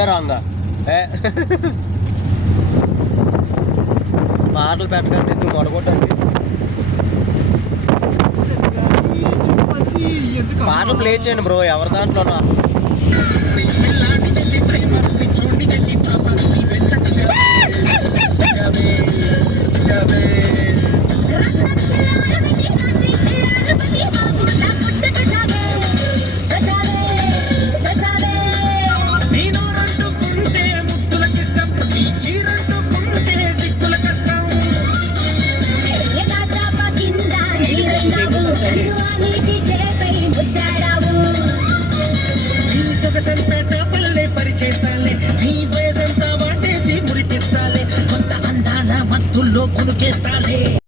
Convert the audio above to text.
ఇదే రాంగా పాటలు పెట్టకండి ఎందుకు మొడగొట్టండి పాటలు ప్లే చేయండి బ్రో ఎవరి దాంట్లోనా పరిచేస్తాలే నీ వయసంతా వాటేసి మురిపిస్తాలే కొంత అందాల మత్తుల్లో కునుకేస్తాలే